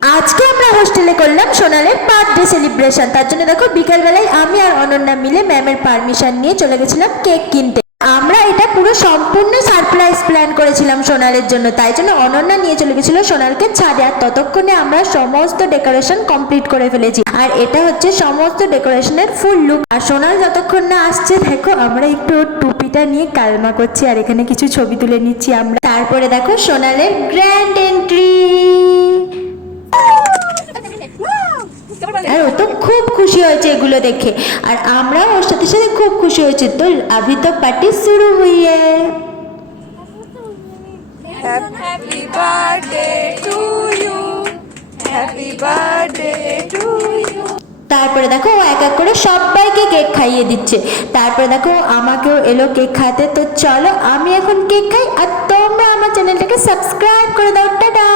আজকে আমরা হোস্টেলে করলাম সোনালের বার্থডে সেলিব্রেশন। তার জন্য দেখো বিকালবেলায় আমি আর অনন্যা মিলে ম্যামের পারমিশন নিয়ে চলে গেছিলাম কেক কিনতে। আমরা এটা পুরো সম্পূর্ণ সারপ্রাইজ প্ল্যান করেছিলাম সোনালের জন্য, তাই জন্য অনন্যা নিয়ে চলে গেছিল সোনালকে ছাদে। আর ততক্ষণে আমরা সমস্ত ডেকোরেশন কমপ্লিট করে ফেলেছি। আর এটা হচ্ছে সমস্ত ডেকোরেশনের ফুল লুক। আর সোনাল যতক্ষণ না আসছে দেখো আমরা একটু টুপিটা নিয়ে কালমা করছি আর এখানে কিছু ছবি তুলে নিচ্ছি আমরা। তারপরে দেখো সোনালের গ্র্যান্ড এন্ট্রি। আর ও তো খুব খুশি হয়েছে এগুলো দেখে, আর আমরা ওর সাথে সাথে খুব খুশি হয়েছে। তো अभी तो पार्टी शुरू हुई है। Happy birthday to you. Happy birthday to you. তারপরে দেখো ও এক এক করে সবাইকে কেক খাইয়ে দিচ্ছে। তারপরে দেখো আমাকেও এলো কেক খাতে। তো চলো আমি এখন কেক খাই আর তোমরা আমার চ্যানেলটাকে সাবস্ক্রাইব করে দাও। টাটা।